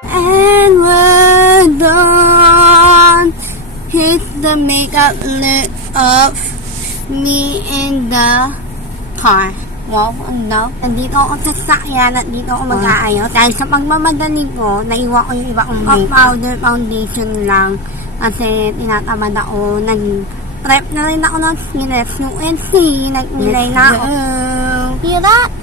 And we're done. Hit the makeup look of me in the car. Wow, ano? Nandito ako sa sakyan at dito ako mag-aayos. Dahil sa pagmamadali ko, naiwan ko yung iba kong makeup. Powder foundation lang. Kasi tinatamad ako. Nag-prep na rin ako ng skinness. Yung NC, nag-nilay na ako. Hirap!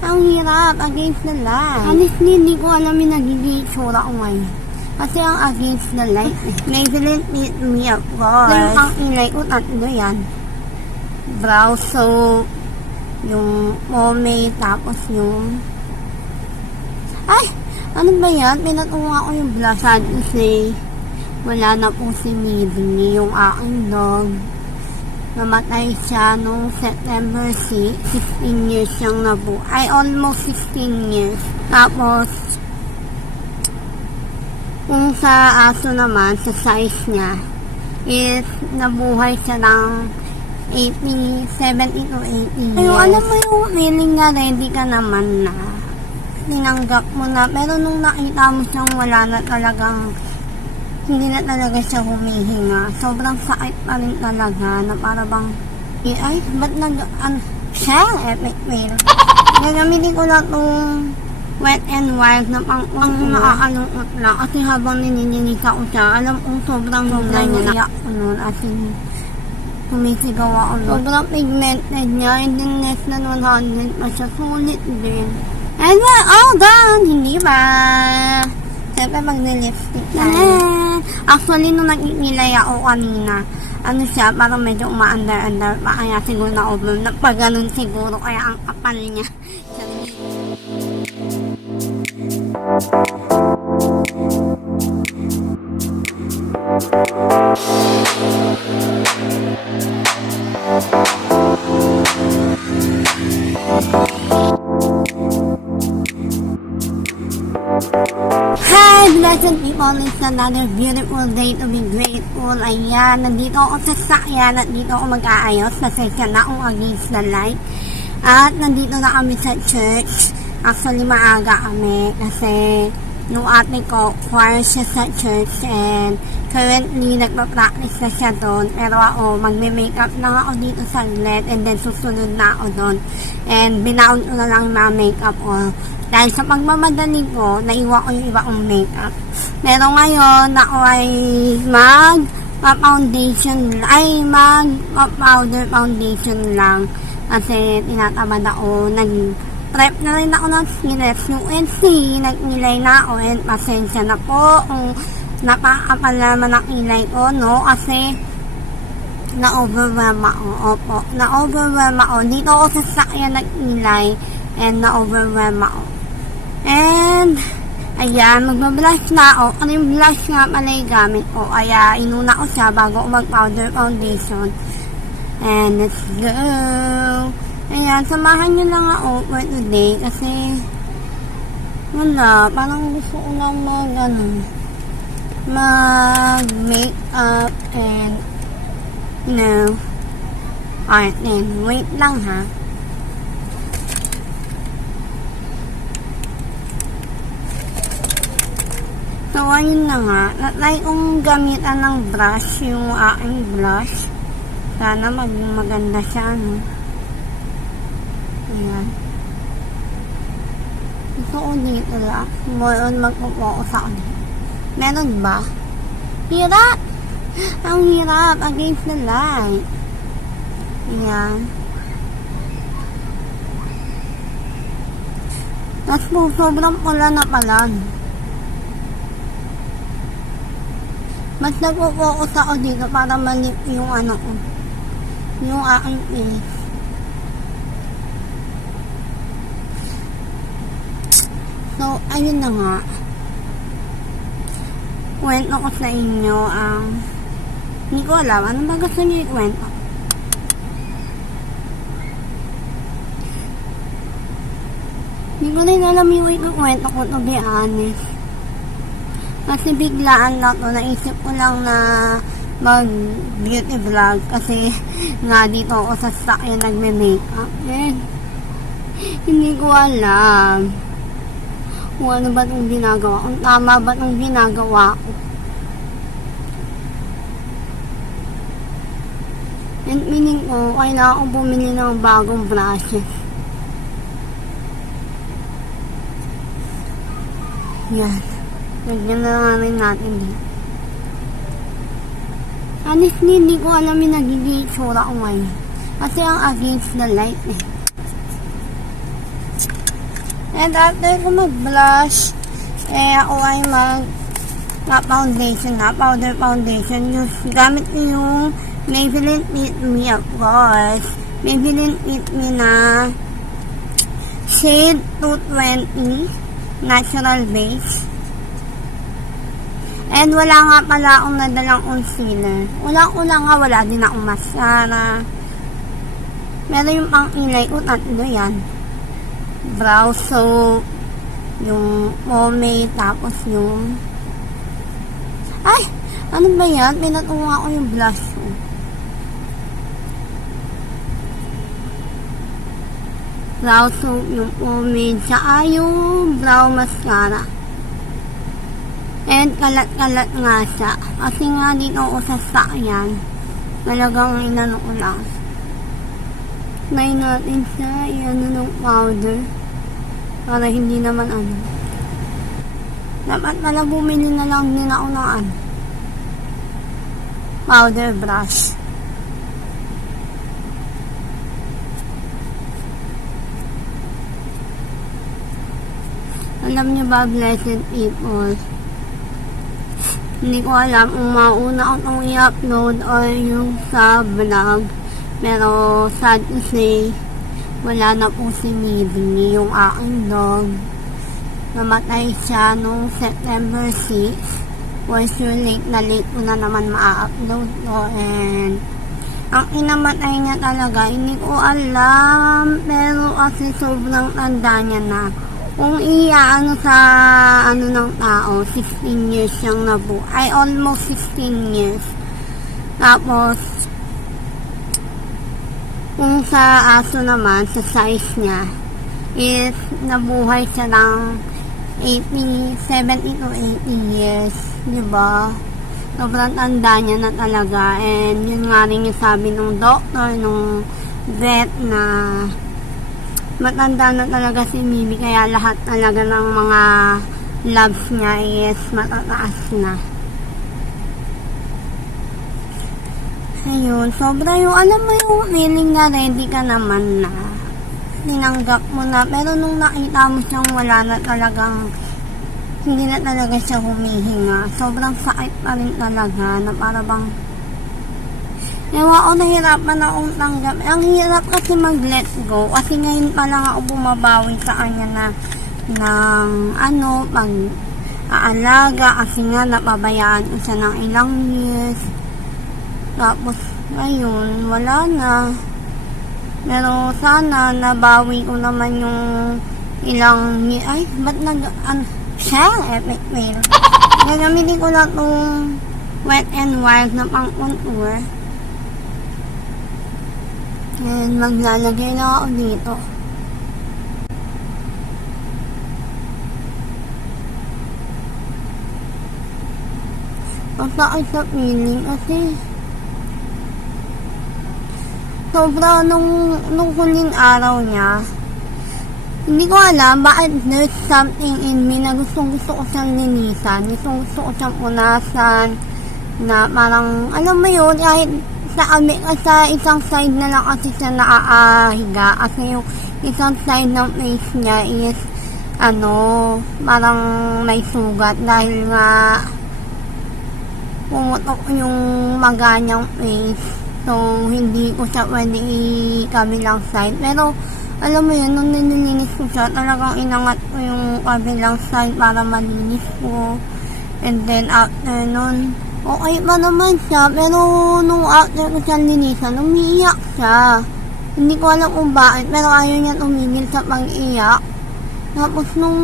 Ang hirap, against the light. Honestly, hindi ko alam yung nagiging itsura ko ngayon. Kasi ang against the light, Maybelline Meet Me Up, guys. Yung ang ilay ko, tatlo yan. Brow soap, yung pomade, tapos yung... Ay! Ano ba yan? Pinatuwa ko yung blush kasi wala na po si Midney, yung aking dog. Namatay siya noong September 6. 16 years siyang nabuhay. Ay, almost 16 years. Tapos, kung sa aso naman, sa size niya, is nabuhay siya ng 70 to 80 years. Pero alam mo yung feeling na ready ka naman na tinanggap mo na, pero nung nakita mo siyang wala na talagang hindi na talaga siya humihinga. Sobrang sakit pa rin talaga na para bang ay, ba't siya? Epic fail. Gagamitin ko na itong Wet n Wild na pang nakakalungkot lang. Kasi habang ninininika ko siya, alam kong sobrang naiyak ko nun. As in, kumisigaw ako nun. Sobrang pigmented niya. And then less than 100 pa siya. Sulit din. And we're all done! Hindi ba? Siyempre pag nilipstick na. Actually, nung nag-inilay ako kanina, ano siya, parang medyo uma-under-under pa. Kaya siguro na-over. Pag ganun siguro, kaya ang kapal niya. Hi, blessed people, it's another beautiful day to be grateful. Ayan, nandito ako sa sakyan at dito ako mag-aayos. Pasensya na akong against the light. At nandito na kami sa church. Actually, maaga kami kasi yung ate ko, choir siya sa church and currently nagpa-practice na siya doon. Pero ako, magme-makeup lang ako dito sa saglit and then susunod na ako doon. And binaon ko na lang mga makeup ko. Dahil sa pagmamadali ko, naiwan ko yung iba kong makeup. Pero ngayon, ako ay mag-powder foundation lang. Kasi tinatamad ako, nag-prep na rin ako ng skinness. Yung NC, nag-nilay na ako. And pasensya na po kung napakapal naman ang ilay ko, no? Kasi na-overwhelm ako. Opo, na-overwhelm ako. Dito ako sa sakyan nag-nilay and na-overwhelm ako. And, ayan, magbablush na ako. Ano yung blush nga pala yung gamit ko. Kaya, inuna ko siya bago mag-powder foundation. And, let's go! Ayan, samahan nyo lang ako for today. Kasi, wala, parang gusto ko lang mag-makeup and, alright then, wait lang ha. So, ayun na nga. Natry kong gamitan ng brush, yung aking blush. Sana maganda siya, no? Ayan. Gusto ko dito lang. More on magpo-focus ako dito. Meron ba? Hirap! Ang hirap against the light. Ayan. Tapos po, sobrang pula na pala. Mas nagpo-focus ako dito para malip yung ano ko. Yung aking face. So, ayun na nga. Kwento ko sa inyo ang hindi ko alam. Ano ba gusto niyo ikwento? Hindi ko rin alam yung ikukwento ko, to be honest. Kasi biglaan lang to. Naisip ko lang na mag-beauty vlog. Kasi nga dito ako sa sakyan nagme-makeup. Eh, hindi ko alam kung ano ba itong ginagawa, kung tama ba itong ginagawa ko. And meaning ko, kailangan ko bumili ng bagong brushes. Yan. Lagyan na lang rin natin dito. Honestly, hindi ko alam yung nagiging itsura ko ngayon. Kasi ang against the light eh. And after ko mag-blush, ako ay mag-foundation na, powder foundation. Gamit ko yung Maybelline Fit Me, of course. Maybelline Fit Me na shade 220 natural base. And wala nga pala akong nadalang concealer. Wala din akong mascara. Meron yung pang-ilay ko, tatlo yan. Brow soap, yung pomade, tapos yung... Ay! Ano ba yan? Pinatuwa ko yung blush ko. Brow soap, yung pomade, tsaka yung brow mascara. And kalat-kalat nga siya. Kasi nga dito ako sa sakyan. Talagang inano ko lang. Try natin siya, i-ano ng powder. Para hindi naman ano. Dapat pala bumili na lang din ako ng ano. Powder brush. Alam niyo ba, blessed people? Hindi ko alam kung mauna ko itong i-upload or yung sa vlog. Pero sad to say, wala na po si Mibli, yung aking dog. Namatay siya noong September 6. For sure, late ko na naman ma-upload ko. And ang inamatay niya talaga, hindi ko alam. Pero kasi sobrang tanda niya na. Kung ano sa ano ng tao, 16 years siyang nabuhay. Almost 16 years. Tapos, kung sa aso naman, sa size niya, is nabuhay siya ng 70 to 80 years. Diba? Sobrang tanda niya na talaga. And yun nga rin yung sabi ng doctor, nung vet na matanda na talaga si Mimi, kaya lahat talaga ng mga labs niya is matataas na. Ayun, sobra yung, alam mo yung feeling na ready ka naman na. Tinanggap mo na, pero nung nakita mo siyang wala na talagang, hindi na talaga siya humihinga. Sobrang sakit pa rin talaga, na para bang, ewan ko, nahirapan akong tanggap. Ang hirap kasi mag-let go. Kasi ngayon pa lang ako bumabawi sa kanya na ng ano, pag-aalaga. Kasi nga, napabayaan ko siya ng ilang years. Tapos, ngayon, wala na. Pero sana, nabawi ko naman yung ilang years. Ay, ba't siya, epic fail. Gagamitin ko lang itong Wet n Wild na pang-contour. And maglalagay na ako dito. Pagkakit sa feeling kasi sobra nung huling araw niya. Hindi ko alam bakit there's something in me na gusto ko siyang linisan. Gusto ko siyang punasan. Na parang, alam mo yun, kahit sa isang side na lang kasi siya nakaahiga. Kasi yung isang side ng face niya is parang may sugat dahil nga pumutok yung maganyang face. So, hindi ko siya pwede i-kabilang side. Pero, alam mo yun, nung nililinis ko siya, talagang inangat ko yung kabilang side para malinis ko. And then, after nun, okay pa naman siya, pero nung after ko siya linisan, umiiyak siya. Hindi ko alam kung bakit, pero ayaw niya tumigil sa pag-iyak. Tapos nung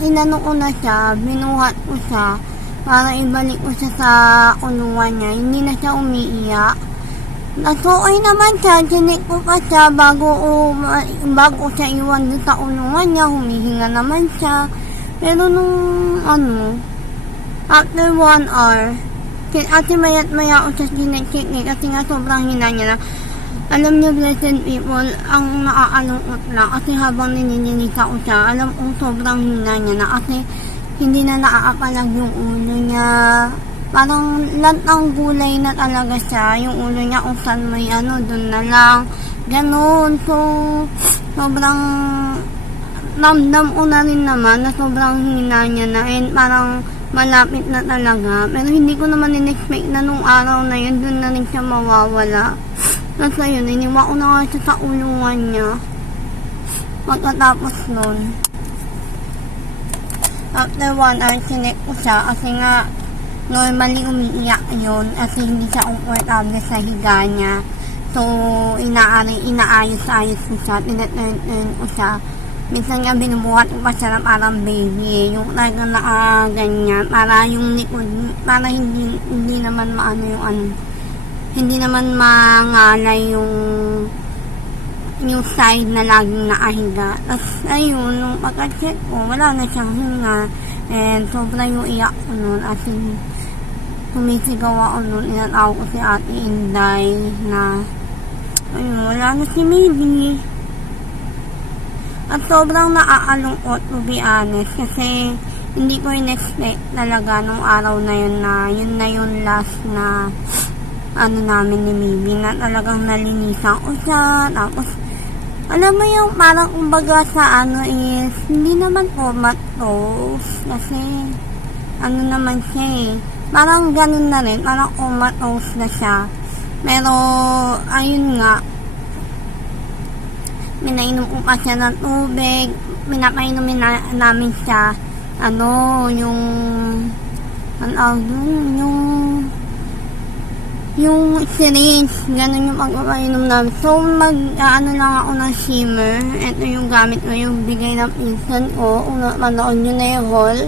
inano ko na siya, binuhat ko siya, para ibalik ko siya sa kulungan niya, hindi na siya umiiyak. Okay naman siya, chinik ko pa siya bago siya iwan doon sa ulungan niya, humihinga naman siya. Pero nung after 1 hour, kasi mayat maya ako siya chinik kasi nga sobrang hina niya na. Alam niyo, blessed people, ang nakaalungkot lang kasi habang nininika ko siya, alam kong sobrang hina niya na kasi hindi na nakakapalag yung ulo niya. Parang lahat ng gulay na talaga siya. Yung ulo niya kung saan may dun na lang. Ganon. So, sobrang ramdam ko na rin naman na sobrang hina niya na and parang malapit na talaga. Pero hindi ko naman in-expect na nung araw na yun, dun na rin siya mawawala. Kasi yun, iniwa ko na nga siya sa ulungan niya. Pagkatapos nun, after 1 hour, sinek ko siya kasi nga normally umiiyak yun kasi hindi siya comfortable sa higa niya. So, inaayos-ayos ko siya, tinaturn ko siya. Minsan nga binubuhat ko pa siya na parang baby. Yung talagang nakaganyan, para yung likod, para hindi naman hindi naman mangalay yung side na laging nakahiga. Tapos, ayun, nung pagka-check ko, wala na siyang hinga. And, sobra yung iyak ko nun. As in, sumisigaw ako nun. Inatawag ko si Ate Inday na, ayun, wala na si Maybe. At sobrang naaalungkot, to be honest. Kasi, hindi ko in-expect talaga nung araw na yun na yung last na, namin ni Maybe. Na talagang nalinisan ko siya. Tapos, alam mo yung parang kumbaga sa is, hindi naman comatose. Kasi, naman siya eh. Parang ganun na rin. Parang comatose na siya. Pero, ayun nga, minainom ko pa siya ng tubig. Minapainumin namin siya, yung syringe, ganun yung pagpapainom namin. So, lang ako ng shimmer. Ito yung gamit ko, yung bigay ng pinsan ko. Kung manood nyo na yung haul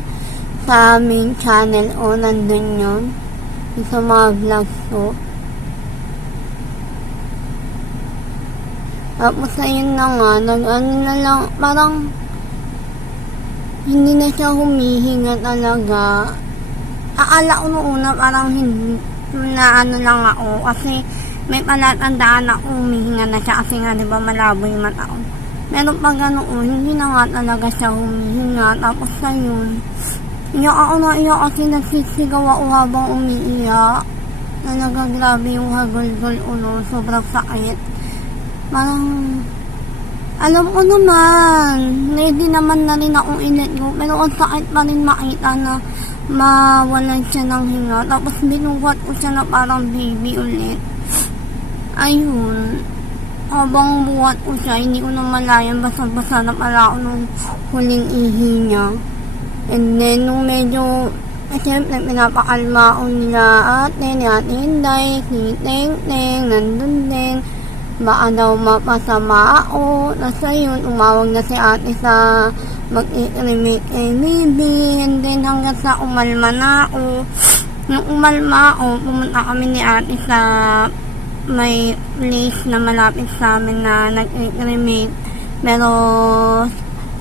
sa main channel o, nandun yun. Yung sa mga vlogs ko. Tapos, ayun na nga, na lang, parang, hindi na siya humihinga talaga. Akala ko noong una, parang hindi, na lang ako kasi may palatandaan ako humihinga na siya kasi nga diba malabo yung mata ko. Meron pa ganoon, hindi na nga talaga siya humihinga. Tapos na yun, iyak ako na iyak kasi nagsisigaw ako habang umiiyak. Talaga grabe yung hagulgol ulo, sobrang sakit. Parang alam ko naman, ready naman na rin akong i-let go, pero ang sakit pa rin makita na mawalan siya ng hinga. Tapos binuhat ko siya na parang baby ulit. Ayun. Habang buhat ko siya, hindi ko na malayan. Basa-basa na pala ako nung huling ihi niya. And then, nung medyo, siyempre, pinapakalma ko nila ate, ni Ate Inday, si Teng-Teng, nandun din. Baka daw mapasama ako. Nasa yun, umawag na si ate sa mag-i-remake kay Maybe. And then hanggang sa umalma na ako. Nung umalma ako, pumunta kami ni ate sa may place na malapit sa amin na nag-remake. Pero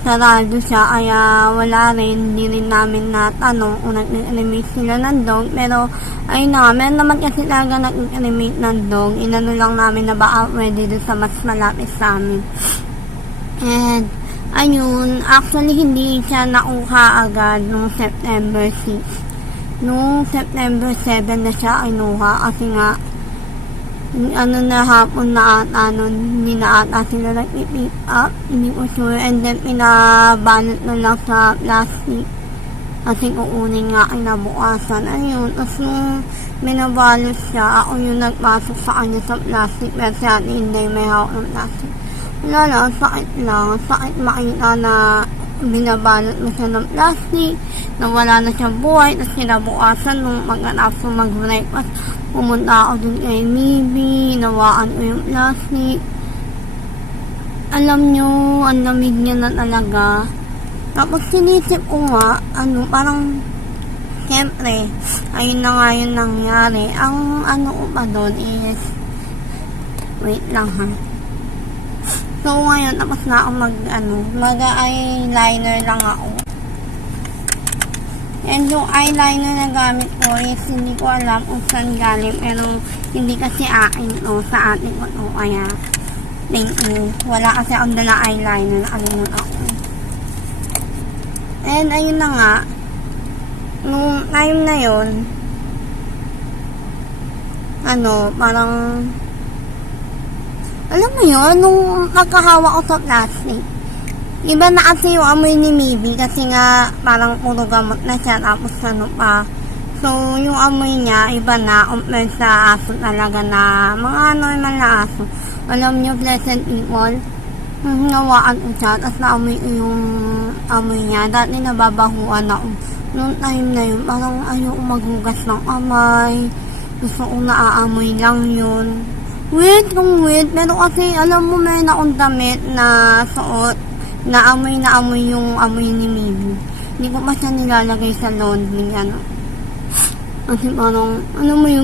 sarado siya, kaya wala rin, hindi rin namin natanong kung nag-remake sila ng dog. Pero ayun na, meron naman kasi talaga nag-remake ng dog. Inano lang namin na baka pwede doon sa mas malapit sa amin. And ayun, actually hindi siya nakuha agad nung September 6. Nung September 7 na siya kinuha kasi nga na hapon na ata nun, hindi na ata sila nag-pick up, hindi ko sure. And then pinabalot na lang sa plastic kasi kukunin nga kinabukasan. Ayun, tapos nung binabalot siya, ako yung nagpasok sa kanya sa plastic, pero si Ate Inday may hawak ng plastic. Wala lang, sakit lang. Sakit makita na binabalot mo siya ng plastic, na wala na siyang buhay. Tapos kinabukasan, nung magkatapos mag-breakfast, pumunta ako dun kay Maybe, nawaan ko yung plastic. Alam nyo, ang lamig niya na talaga. Tapos sinisip ko nga, parang, siyempre, ayun na nga yung nangyari. Ang ko pa doon is, Wait lang ha. So, ngayon, tapos na ako mag-eyeliner lang ako. And yung eyeliner na gamit ko is hindi ko alam kung saan galing. Pero, hindi kasi akin to. Sa atin ko to. Kaya, thank you. Wala kasi akong dala eyeliner. Nakalimutan ako. And, ayun na nga. Nung time na yun, parang, alam mo yun, nung magkahawa ko sa plastic, iba na kasi yung amoy ni Mibby kasi nga parang puro gamot na siya tapos pa. So, yung amoy niya, iba na compared sa aso talaga na mga normal na aso. Alam nyo, blessed people, nawaan ko siya, tapos naamoy ko yung amoy niya. Dati nababahuan ako. Noong time na yun, parang ayoko maghugas ng kamay. Gusto ko naaamoy lang yun. Wait. Pero kasi, alam mo, may akong damit na suot. Naamoy yung amoy ni Mibby. Hindi ko pa siya nilalagay sa laundry, Kasi parang,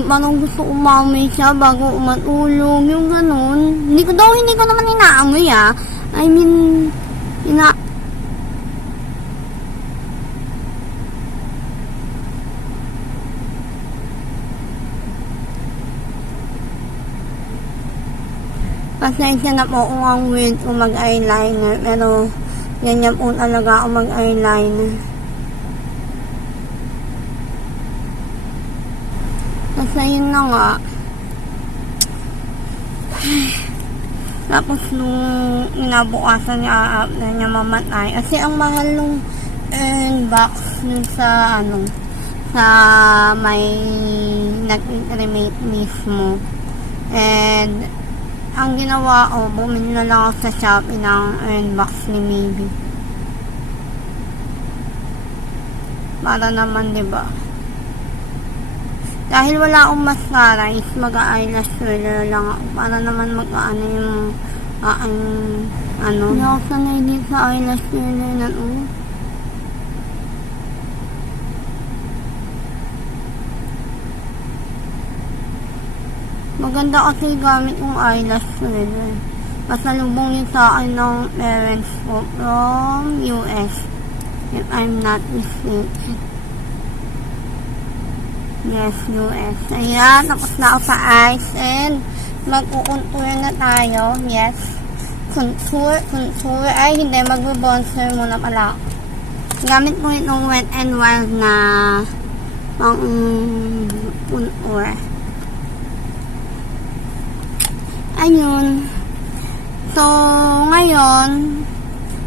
parang gusto ko maamoy siya bago matulog. Yung ganun. Hindi ko naman inaamoy, I mean, pasensya na po kung ang weird ko mag-eyeliner, pero ganyan po talaga ako mag-eyeliner. Kasi yun na nga. Tapos nung inabukasan niya after niya mamatay, kasi ang mahal nung box nun sa sa may nag-cremate mismo. And ang ginawa ko, bumili na lang ako sa Shopee ng box ni Mibby. Para naman, diba? Dahil wala akong mascara, is mag-eyelash twirler lang ako. Para naman mag-ano yung hindi ako sanay dito sa eyelash twirler na Maganda kasi gamit yung eyelash twirler. Pasalubong yun sa akin ng parents ko from US. If I'm not mistaken. Yes, US. Ayan, tapos na ako sa eyes and mag-contour na tayo. Yes. Contour. Ay, hindi. Mag-bronzer muna pala. Gamit ko itong Wet n Wild na contour. Ayun. So, ngayon,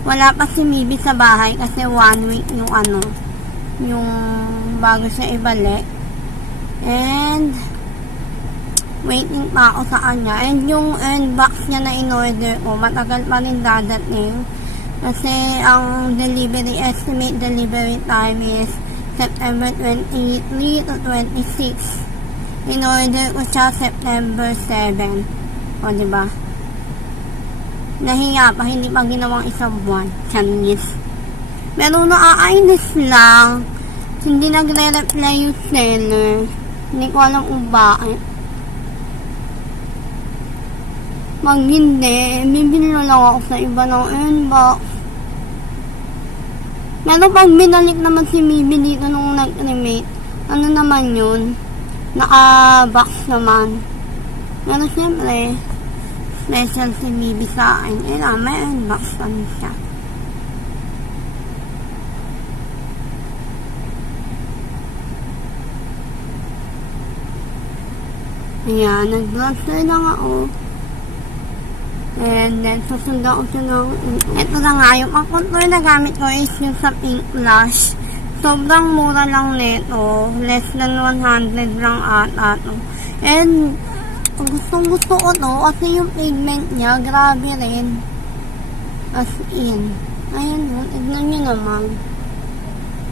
wala pa si Mibby sa bahay kasi 1 week yung yung bago siya ibalik. And, waiting pa ako sa kanya. And yung box niya na in-order ko, matagal pa rin dadating. Kasi, ang estimate delivery time is September 23 to 26. In-order ko siya September 7. O, diba? Nahiya pa, hindi pa ginawang isang buwan. Chanis. Pero naainis lang. Hindi nagre-reply yung seller. Hindi ko alam kung bakit. Hindi, bibili na lang ako sa iba ng inbox. Pero pag binalik naman si Mibby dito nung nag-remake, naman yun? Naka-box naman. Pero siyempre, special si Mibby sa akin. May unbox kami siya. Ayan, nag-bronzer lang ako. And then, susundan ko siya ng... Ito na nga, yung contour na gamit ko is yung sa Pink Blush. Sobrang mura lang nito. Less than 100 lang ata. And, gusto ko to kasi yung pigment niya, grabe rin. As in. Ayan mo, tignan nyo naman.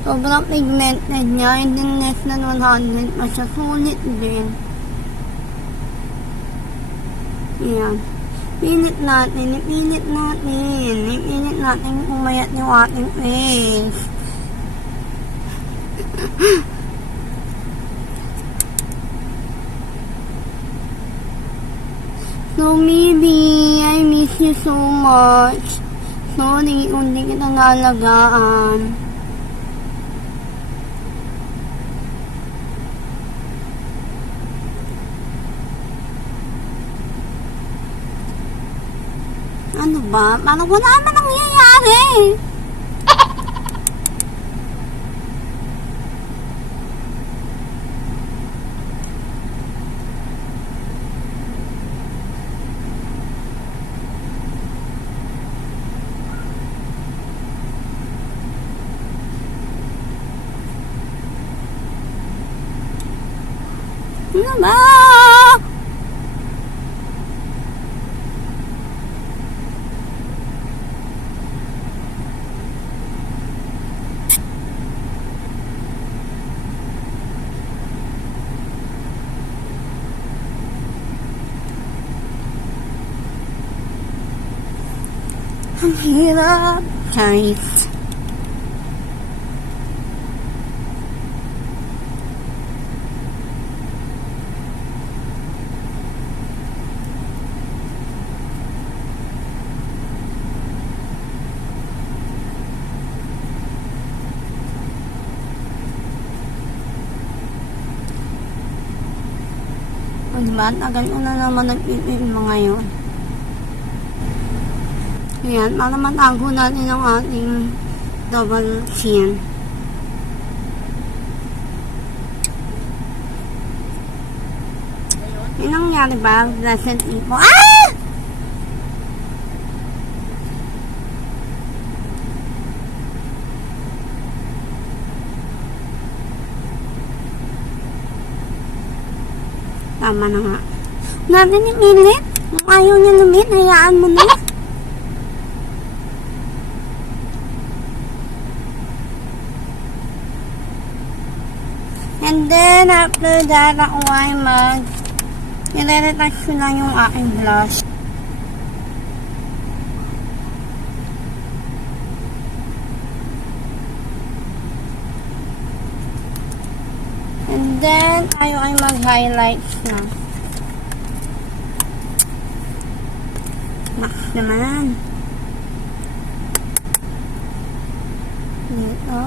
Sobrang pigmented niya, and then less than 100 pa siya. Sulit din. Ayan. Ipilit natin umayat yung ating face. So, Mimi, I miss you so much. Sorry kung di kita naalagaan. Ano ba? Parang wala naman nangyayari. Ano ba? Ang hirap, guys. O diba, tagal ko na naman nag-i-film ngayon. Ayan, para matago natin ang ating double chin. Yun ang nangyari ba? Blessed people. Ah! Tama na nga. Natin yung minute. Kung ayaw niya lumit, hayaan mo na. And then, after that, ako ay nire-retouch ko lang yung aking blush. And then, tayo ay mag-highlights na. Max naman. Dito.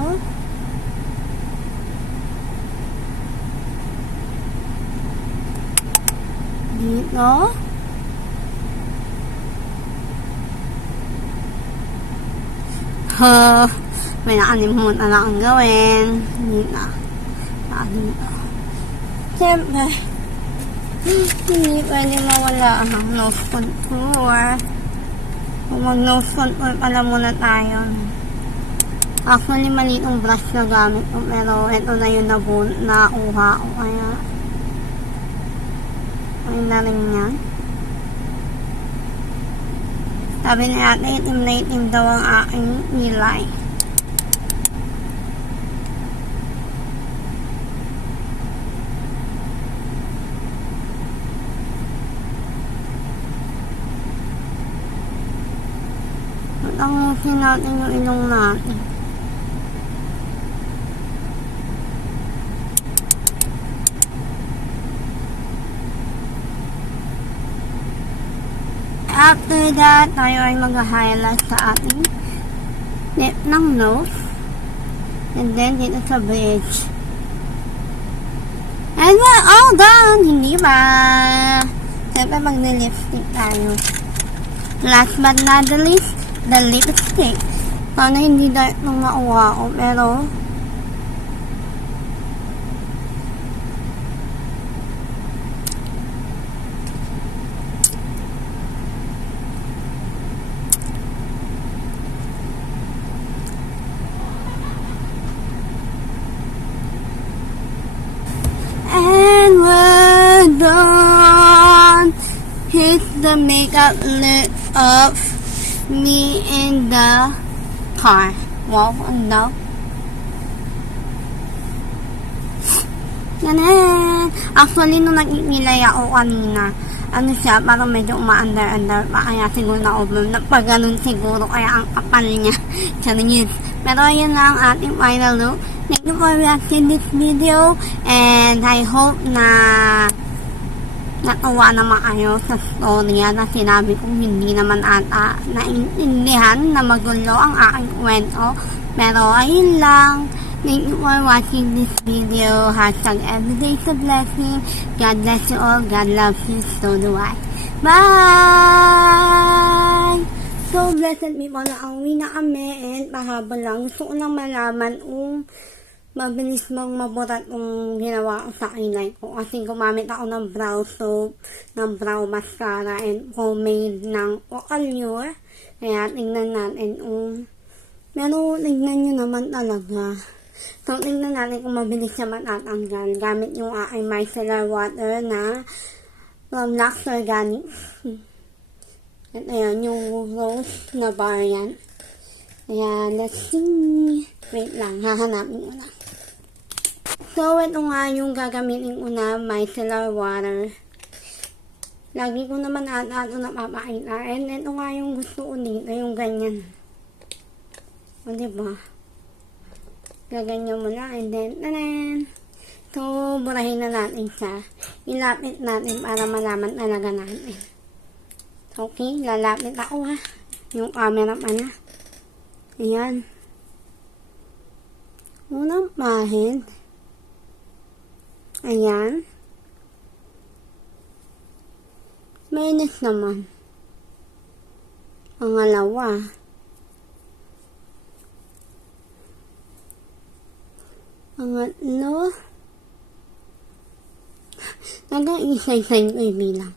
Dito. May nakalimutan na akong gawin. Dito. Dito. Siyempre, hindi pwede mawala ang nose contour. Kung mag-nose contour pala muna tayo. Actually, maliit ang brush na gamit ko, pero ito na yung nakuha ko. Kaya, ayun na rin yan. Sabi ni ate, itim na itim daw ang aking nilay. Tangusin natin yung ilong natin. After that, tayo ay mag-highlight sa ating lip ng nose. And then, dito sa bridge. And we're all done! Hindi ba? Siyempre, mag-lipstick tayo. Last but not the least, the lipstick. Sana hindi dark nung nakuha ko, pero and we're done. Hit the makeup look of me in the car. Wow, ano? Ganun. Actually, nung nagingilay ako kanina, ano siya, parang medyo umaandar-andar pa. Kaya siguro na-over. Pag ganun siguro, kaya ang kapal niya. Charingis. Pero yun na ang ating final look. Thank you for watching this video. And I hope na natuwa naman kayo sa storya na sinabi kong hindi naman ata naiintindihan na magulo ang aking kwento. Pero ayun lang. Thank you for watching this video. Hashtag everyday is a blessing. God bless you all. God loves you. So do I. Bye! So blessed people na ang uwi na kami and pahabol lang. Gusto ko lang malaman mabilis maburat kung ginawa ko sa kilay ko. Kasi gumamit ako ng brow soap, ng brow mascara, and pomade ng Ocalure. Kaya tingnan natin pero tingnan nyo naman talaga. So tingnan natin kung mabilis siya matatanggal. Gamit yung aking micellar water na from Lux Organics. At ayan, yung rose na variant. Ayan, let's see. Wait lang, hahanapin ko lang. So, ito nga yung gagamitin ko na micellar water. Lagi ko naman ito napapakita. And ito nga yung gusto ko dito, yung ganyan. O, diba? Gaganyan mo lang. And then, tanan! So, burahin na natin siya. Ilapit natin para malaman talaga natin. Okay, lalapit ako ha. Yung camera pa na. Ayan. Unang pahid. Ayan. Mainit naman. Pangalawa. Pangatlo. Nag-iisay-say ko ibilang.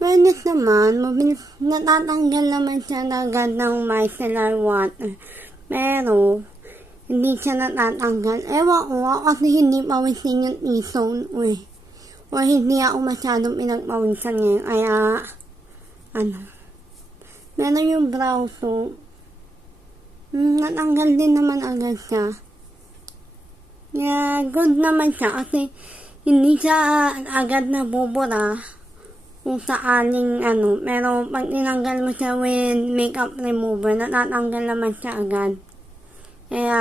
Mainit naman. Mabilis, natatanggal naman siya agad ng micellar water. Pero, hindi siya natatanggal. Ewan ko, kasi hindi pawisin yung t-zone ko eh. O hindi ako masyadong pinagpawisan ngayon. Kaya, Pero yung brow soap, natanggal din naman agad siya. Yeah, good naman siya kasi hindi siya agad nabubura kung saaling Pero pag tinanggal mo siya with makeup remover, natatanggal naman siya agad. Kaya,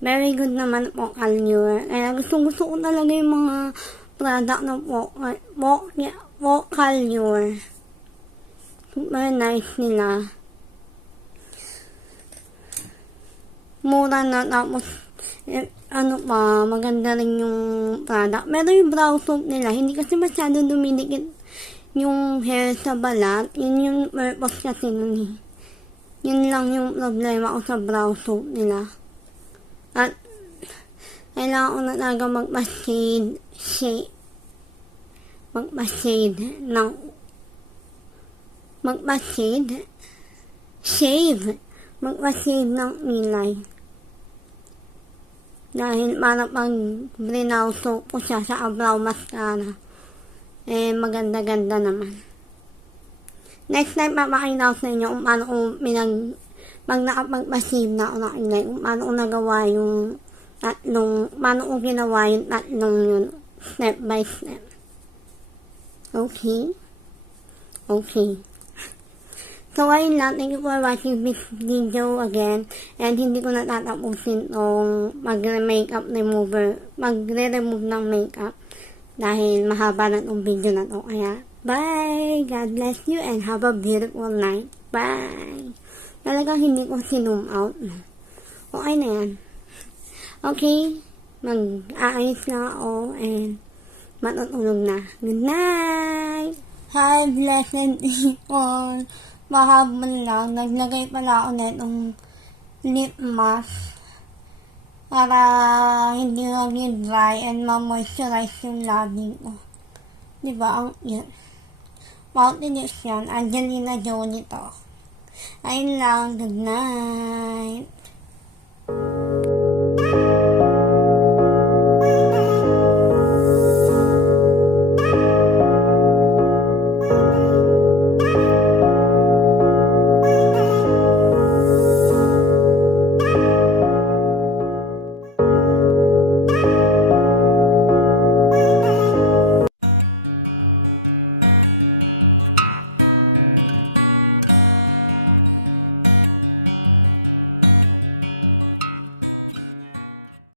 very good naman po, Ocalure. Kaya gusto ko talaga yung mga product na Ocalure. Super nice nila. Mura na, tapos, maganda rin yung product. Pero yung brow soap nila, hindi kasi masyado dumidikit yung hair sa balat. Yun yung purpose kasi nun eh. Yun lang yung problema ko sa brow soap nila. At, kailangan ko na talaga magpa-shade ng ilay. Dahil para pag brow soap ko siya sa brow mascara, maganda-ganda naman. Next time, papakita ko sa inyo kung paano ko pag nakapagpa-shave na ako ng ilay, kung paano ko nagawa yung paano ko ginawa yung tatlong yun, step by step. Okay? Okay. So, ayun lang. Thank you for watching this video again. And hindi ko natatapusin itong mag-makeup remover, magre-remove ng makeup. Dahil mahaba na itong video na to. Kaya, bye! God bless you and have a beautiful night. Bye! Talagang hindi ko sinum out. Okay na yan. Okay? Mag-aayos lang ako and matutulog na. Good night! Hi, blessed people! Mahabol lang. Naglagay pala ako na itong lip mask para hindi maging dry and ma-moisturize yung labi ko. Diba? Ang yan. Mouth-init yan. Angelina Jolie to. Ayun lang. Good night.